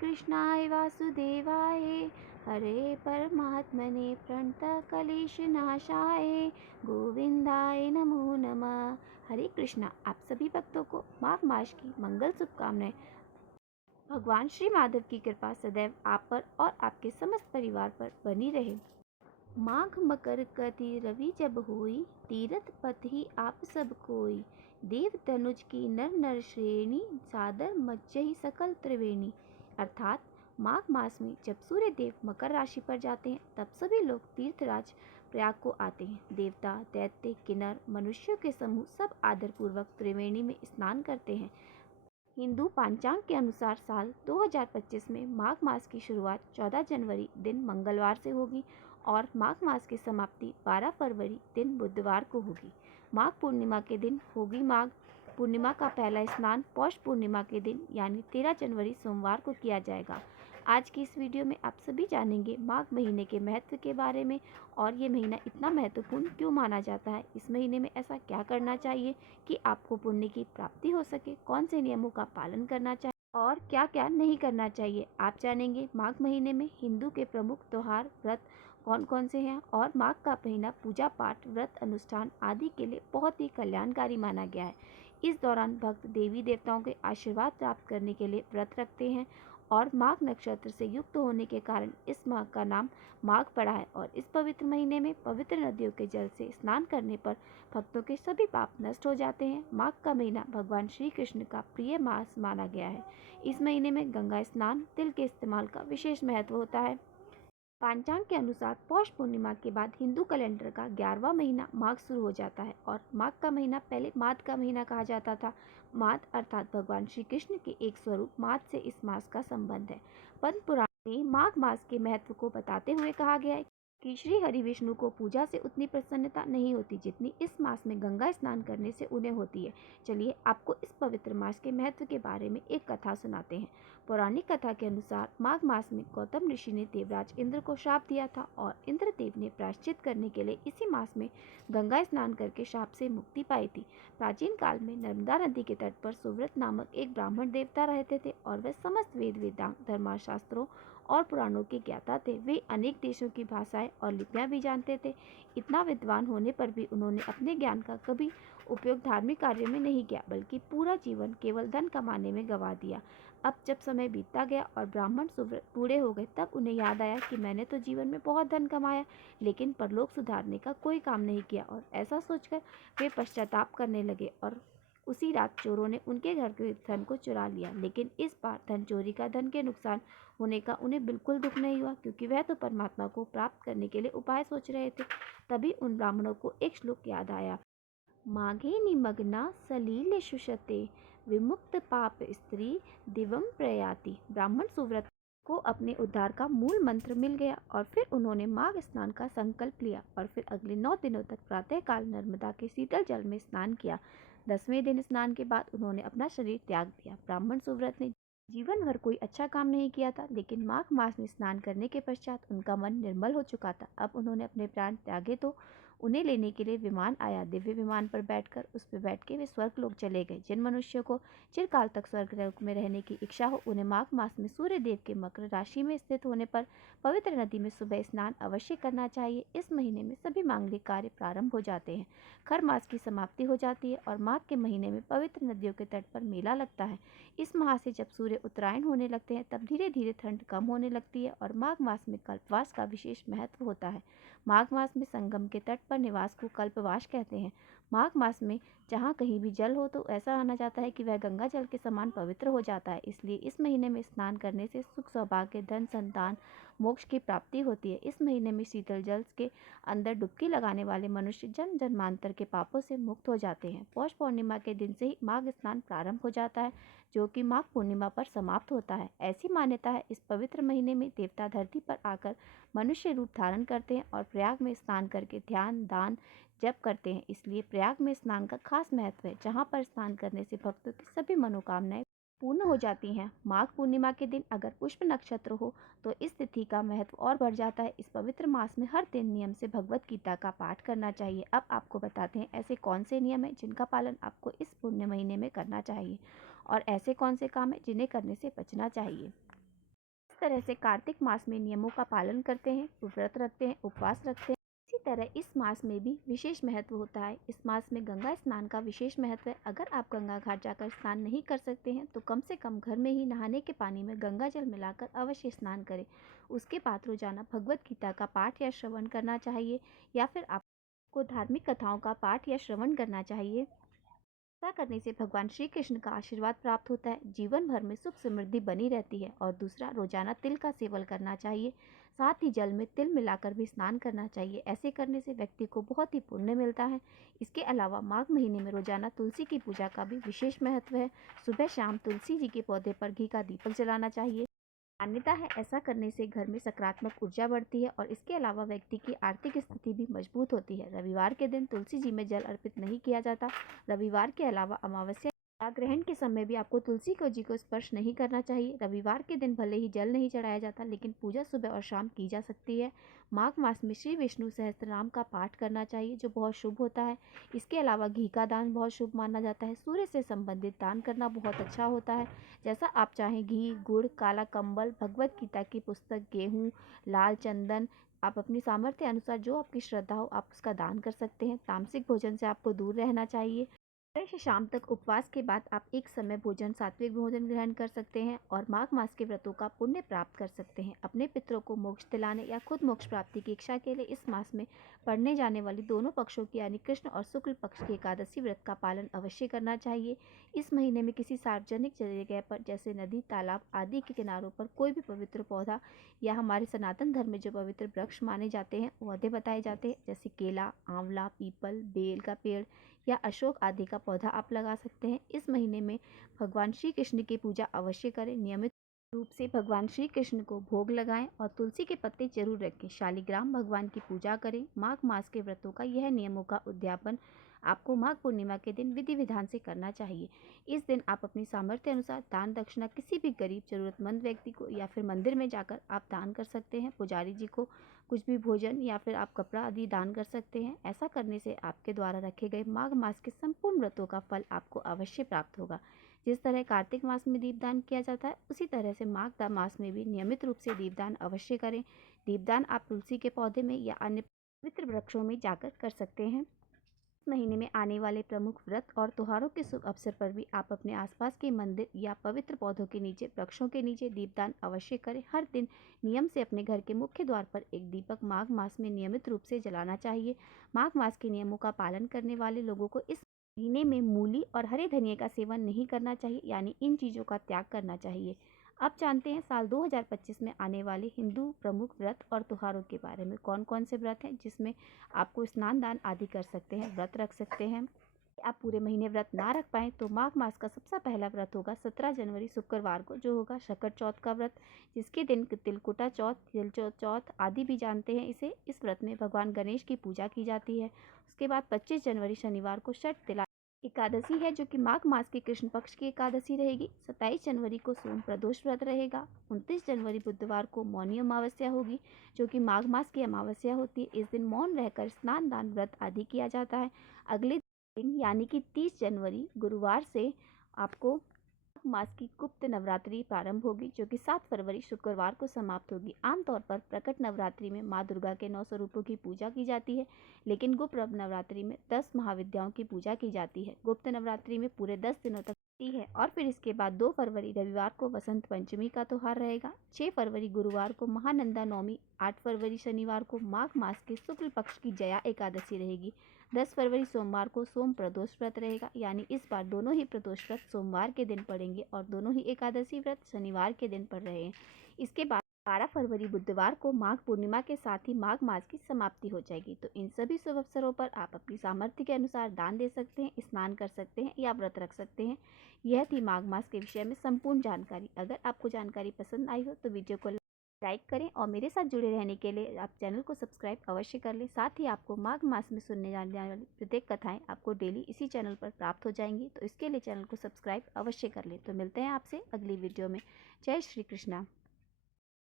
कृष्णाय वासुदेवाय हरे परमात्मने प्रणतक्लेशनाशाय गोविंदाय नमो नमः। हरे कृष्णा। आप सभी भक्तों को माघ मास की मंगल शुभकामनाएं। भगवान श्री माधव की कृपा सदैव आप पर और आपके समस्त परिवार पर बनी रहे। माघ मकर कति रवि जब होई, तीरथ पथ ही आप सब कोई। देव तनुज की नर नर श्रेणी, सादर मज्जहि सकल त्रिवेणी। अर्थात माघ मास में जब सूर्य देव मकर राशि पर जाते हैं तब सभी लोग तीर्थराज प्रयाग को आते हैं। देवता, दैत्य, किन्नर, मनुष्यों के समूह सब आदर पूर्वक त्रिवेणी में स्नान करते हैं। हिंदू पंचांग के अनुसार साल 2025 में माघ मास की शुरुआत 14 जनवरी दिन मंगलवार से होगी और माघ मास की समाप्ति 12 फरवरी दिन बुधवार को होगी। माघ पूर्णिमा के दिन होगी माघ पूर्णिमा का पहला स्नान पौष पूर्णिमा के दिन यानी 13 जनवरी सोमवार को किया जाएगा। आज की इस वीडियो में आप सभी जानेंगे माघ महीने के महत्व के बारे में और ये महीना इतना महत्वपूर्ण क्यों माना जाता है। इस महीने में ऐसा क्या करना चाहिए कि आपको पुण्य की प्राप्ति हो सके, कौन से नियमों का पालन करना चाहिए और क्या क्या नहीं करना चाहिए। आप जानेंगे माघ महीने में हिंदू के प्रमुख त्योहार व्रत कौन कौन से हैं और माघ का महीना पूजा पाठ व्रत अनुष्ठान आदि के लिए बहुत ही कल्याणकारी माना गया है। इस दौरान भक्त देवी देवताओं के आशीर्वाद प्राप्त करने के लिए व्रत रखते हैं और माघ नक्षत्र से युक्त होने के कारण इस माह का नाम माघ पड़ा है। और इस पवित्र महीने में पवित्र नदियों के जल से स्नान करने पर भक्तों के सभी पाप नष्ट हो जाते हैं। माघ का महीना भगवान श्री कृष्ण का प्रिय मास माना गया है। इस महीने में गंगा स्नान, तिल के इस्तेमाल का विशेष महत्व होता है। पंचांग के अनुसार पौष पूर्णिमा के बाद हिंदू कैलेंडर का 11वां महीना माघ शुरू हो जाता है और माघ का महीना पहले माद का महीना कहा जाता था। माद अर्थात भगवान श्री कृष्ण के एक स्वरूप माद से इस मास का संबंध है। पद्म पुराण में माघ मास के महत्व को बताते हुए कहा गया है कि श्री हरि विष्णु को पूजा से उतनी प्रसन्नता नहीं होती जितनी इस मास में गंगा स्नान करने से उन्हें होती है। चलिए आपको इस पवित्र मास के महत्व के बारे में एक कथा सुनाते हैं। पौराणिक कथा के अनुसार माघ मास में गौतम ऋषि ने देवराज इंद्र को श्राप दिया था और इंद्रदेव ने प्रायश्चित करने के लिए इसी मास में गंगा स्नान करके श्राप से मुक्ति पाई थी। प्राचीन काल में नर्मदा नदी के तट पर सुव्रत नामक एक ब्राह्मण देवता रहते थे और वे समस्त वेद वेदांग धर्मशास्त्रों और पुराणों के ज्ञाता थे। वे अनेक देशों की भाषाएं और लिपियां भी जानते थे। इतना विद्वान होने पर भी उन्होंने अपने ज्ञान का कभी उपयोग धार्मिक कार्यों में नहीं किया बल्कि पूरा जीवन केवल धन कमाने में गंवा दिया। अब जब समय बीतता गया और ब्राह्मण सुव्रत बूढ़े हो गए तब उन्हें याद आया कि मैंने तो जीवन में बहुत धन कमाया लेकिन परलोक सुधारने का कोई काम नहीं किया। और ऐसा सोचकर वे पश्चाताप करने लगे और उसी रात चोरों ने उनके घर के धन को चुरा लिया। लेकिन इस बार धन चोरी का धन के नुकसान होने का उन्हें बिल्कुल दुख नहीं हुआ क्योंकि वह तो परमात्मा को प्राप्त करने के लिए उपाय सोच रहे थे। तभी उन ब्राह्मणों को एक श्लोक याद आया। माघे निमग्ना सलील शुशते, विमुक्त पाप स्त्री दिवम प्रयाति। ब्राह्मण सुव्रत को अपने उद्धार का मूल मंत्र मिल गया और फिर उन्होंने माघ स्नान का संकल्प लिया और फिर अगले 9 दिनों तक प्रातःकाल नर्मदा के शीतल जल में स्नान किया। 10वें दिन स्नान के बाद उन्होंने अपना शरीर त्याग दिया। ब्राह्मण सुव्रत ने जीवन भर कोई अच्छा काम नहीं किया था लेकिन माघ मास में स्नान करने के पश्चात उनका मन निर्मल हो चुका था। अब उन्होंने अपने प्राण त्यागे तो उन्हें लेने के लिए विमान आया। दिव्य विमान पर बैठकर उस पर बैठ के वे स्वर्ग लोक चले गए। जिन मनुष्यों को चिरकाल तक स्वर्ग लोक में रहने की इच्छा हो उन्हें माघ मास में सूर्य देव के मकर राशि में स्थित होने पर पवित्र नदी में सुबह स्नान अवश्य करना चाहिए। इस महीने में सभी मांगलिक कार्य प्रारंभ हो जाते हैं। खर मास की समाप्ति हो जाती है और माघ के महीने में पवित्र नदियों के तट पर मेला लगता है। इस माह से जब सूर्य उत्तरायण होने लगते हैं तब धीरे धीरे ठंड कम होने लगती है और माघ मास में कल्पवास का विशेष महत्व होता है। माघ मास में संगम के तट पर निवास को कल्पवास कहते हैं। माघ मास में जहाँ कहीं भी जल हो तो ऐसा माना जाता है कि वह गंगा जल के समान पवित्र हो जाता है। इसलिए इस महीने में स्नान करने से सुख, सौभाग्य, धन, संतान, मोक्ष की प्राप्ति होती है। इस महीने में शीतल जल के अंदर डुबकी लगाने वाले मनुष्य जन्म जन्मांतर के पापों से मुक्त हो जाते हैं। पौष पूर्णिमा के दिन से ही माघ स्नान प्रारंभ हो जाता है जो कि माघ पूर्णिमा पर समाप्त होता है। ऐसी मान्यता है इस पवित्र महीने में देवता धरती पर आकर मनुष्य रूप धारण करते हैं और प्रयाग में स्नान करके ध्यान, दान, जप करते हैं। इसलिए प्रयाग में स्नान का खास महत्व है जहाँ पर स्नान करने से भक्तों की सभी मनोकामनाएं पूर्ण हो जाती हैं। माघ पूर्णिमा के दिन अगर पुष्प नक्षत्र हो तो इस तिथि का महत्व और बढ़ जाता है। इस पवित्र मास में हर दिन नियम से भगवत गीता का पाठ करना चाहिए। अब आपको बताते हैं ऐसे कौन से नियम हैं जिनका पालन आपको इस पुण्य महीने में करना चाहिए और ऐसे कौन से काम हैं जिन्हें करने से बचना चाहिए। तरह से कार्तिक मास में नियमों का पालन करते हैं, व्रत रखते हैं, उपवास रखते हैं, इसी तरह इस मास में भी विशेष महत्व होता है। इस मास में गंगा स्नान का विशेष महत्व है। अगर आप गंगा घाट जाकर स्नान नहीं कर सकते हैं तो कम से कम घर में ही नहाने के पानी में गंगा जल मिलाकर अवश्य स्नान करें। उसके बाद रोजाना भगवत गीता का पाठ या श्रवण करना चाहिए, या फिर आपको धार्मिक कथाओं का पाठ या श्रवण करना चाहिए। ऐसा करने से भगवान श्री कृष्ण का आशीर्वाद प्राप्त होता है, जीवन भर में सुख समृद्धि बनी रहती है। और दूसरा, रोजाना तिल का सेवन करना चाहिए, साथ ही जल में तिल मिलाकर भी स्नान करना चाहिए। ऐसे करने से व्यक्ति को बहुत ही पुण्य मिलता है। इसके अलावा माघ महीने में रोजाना तुलसी की पूजा का भी विशेष महत्व है। सुबह शाम तुलसी जी के पौधे पर घी का दीपक जलाना चाहिए। मान्यता है ऐसा करने से घर में सकारात्मक ऊर्जा बढ़ती है और इसके अलावा व्यक्ति की आर्थिक स्थिति भी मजबूत होती है। रविवार के दिन तुलसी जी में जल अर्पित नहीं किया जाता। रविवार के अलावा अमावस्या या ग्रहण के समय भी आपको तुलसी को जी को स्पर्श नहीं करना चाहिए। रविवार के दिन भले ही जल नहीं चढ़ाया जाता, लेकिन पूजा सुबह और शाम की जा सकती है। माघ मास में श्री विष्णु सहस्त्रनाम का पाठ करना चाहिए, जो बहुत शुभ होता है। इसके अलावा घी का दान बहुत शुभ माना जाता है। सूर्य से संबंधित दान करना बहुत अच्छा होता है। जैसा आप चाहें, घी, गुड़, काला कंबल, भगवत गीता की पुस्तक, गेहूँ, लाल चंदन, आप अपनी सामर्थ्य अनुसार जो आपकी श्रद्धा हो आप उसका दान कर सकते हैं। तामसिक भोजन से आपको दूर रहना चाहिए। सुबह से शाम तक उपवास के बाद आप एक समय भोजन, सात्विक भोजन ग्रहण कर सकते हैं और माघ मास के व्रतों का पुण्य प्राप्त कर सकते हैं। अपने पितरों को मोक्ष दिलाने या खुद मोक्ष प्राप्ति की इच्छा के लिए इस मास में पढ़ने जाने वाली दोनों पक्षों की यानी कृष्ण और शुक्ल पक्ष की एकादशी व्रत का पालन अवश्य करना चाहिए। इस महीने में किसी सार्वजनिक जगह पर जैसे नदी, तालाब आदि के किनारों पर कोई भी पवित्र पौधा या हमारे सनातन धर्म में जो पवित्र वृक्ष माने जाते हैं, पौधे बताए जाते हैं, जैसे केला, आंवला, पीपल, बेल का पेड़ या अशोक आदि का पौधा आप लगा सकते हैं। इस महीने में भगवान श्री कृष्ण की पूजा अवश्य करें। नियमित रूप से भगवान श्री कृष्ण को भोग लगाएं और तुलसी के पत्ते जरूर रखें। शालिग्राम भगवान की पूजा करें। माघ मास के व्रतों का यह नियमों का उद्यापन आपको माघ पूर्णिमा के दिन विधि विधान से करना चाहिए। इस दिन आप अपनी सामर्थ्य अनुसार दान दक्षिणा किसी भी गरीब जरूरतमंद व्यक्ति को या फिर मंदिर में जाकर आप दान कर सकते हैं। पुजारी जी को कुछ भी भोजन या फिर आप कपड़ा आदि दान कर सकते हैं। ऐसा करने से आपके द्वारा रखे गए माघ मास के संपूर्ण व्रतों का फल आपको अवश्य प्राप्त होगा। जिस तरह कार्तिक मास में दीपदान किया जाता है, उसी तरह से माघ मास में भी नियमित रूप से दीपदान अवश्य करें। दीपदान आप तुलसी के पौधे में या अन्य पवित्र वृक्षों में जाकर कर सकते हैं। इस महीने में आने वाले प्रमुख व्रत और त्योहारों के शुभ अवसर पर भी आप अपने आसपास के मंदिर या पवित्र पौधों के नीचे, वृक्षों के नीचे दीपदान अवश्य करें। हर दिन नियम से अपने घर के मुख्य द्वार पर एक दीपक माघ मास में नियमित रूप से जलाना चाहिए। माघ मास के नियमों का पालन करने वाले लोगों को इस महीने में मूली और हरे धनिये का सेवन नहीं करना चाहिए, यानी इन चीज़ों का त्याग करना चाहिए। अब जानते हैं साल 2025 में आने वाले हिंदू प्रमुख व्रत और त्योहारों के बारे में। कौन कौन से व्रत हैं जिसमें आपको स्नान दान आदि कर सकते हैं, व्रत रख सकते हैं। आप पूरे महीने व्रत ना रख पाएँ तो माघ मास का सबसे पहला व्रत होगा 17 जनवरी शुक्रवार को, जो होगा शकट चौथ का व्रत, जिसके दिन तिलकुटा चौथ, तिल चौथ आदि भी जानते हैं इसे। इस व्रत में भगवान गणेश की पूजा की जाती है। उसके बाद 25 जनवरी शनिवार को षठ तिला एकादशी है, जो कि माघ मास की कृष्ण पक्ष की एकादशी रहेगी। 27 जनवरी को सोम प्रदोष व्रत रहेगा। 29 जनवरी बुधवार को मौनी अमावस्या होगी, जो कि माघ मास की अमावस्या होती है। इस दिन मौन रहकर स्नान दान व्रत आदि किया जाता है। अगले दिन यानी कि 30 जनवरी गुरुवार से आपको मास की गुप्त नवरात्रि प्रारंभ होगी, जो कि 7 फरवरी शुक्रवार को समाप्त होगी। आमतौर पर प्रकट नवरात्रि में माँ दुर्गा के 9 स्वरूपों की पूजा की जाती है, लेकिन गुप्त नवरात्रि में 10 महाविद्याओं की पूजा की जाती है। गुप्त नवरात्रि में पूरे 10 दिनों तक है और फिर इसके बाद 2 फरवरी रविवार को वसंत पंचमी का त्योहार रहेगा। 6 फरवरी गुरुवार को महानंदा नवमी, 8 फरवरी शनिवार को माघ मास के शुक्ल पक्ष की जया एकादशी रहेगी। 10 फरवरी सोमवार को सोम प्रदोष व्रत रहेगा, यानी इस बार दोनों ही प्रदोष व्रत सोमवार के दिन पड़ेंगे और दोनों ही एकादशी व्रत शनिवार के दिन पड़ रहे हैं। इसके बाद 12 फरवरी बुधवार को माघ पूर्णिमा के साथ ही माघ मास की समाप्ति हो जाएगी। तो इन सभी शुभ अवसरों पर आप अपनी सामर्थ्य के अनुसार दान दे सकते हैं, स्नान कर सकते हैं या व्रत रख सकते हैं। यह थी माघ मास के विषय में संपूर्ण जानकारी। अगर आपको जानकारी पसंद आई हो तो वीडियो को लाइक करें और मेरे साथ जुड़े रहने के लिए आप चैनल को सब्सक्राइब अवश्य कर लें। साथ ही आपको माघ मास में सुनने जाने वाली प्रत्येक कथाएं आपको डेली इसी चैनल पर प्राप्त हो जाएंगी, तो इसके लिए चैनल को सब्सक्राइब अवश्य कर लें। तो मिलते हैं आपसे अगली वीडियो में। जय श्री कृष्णा।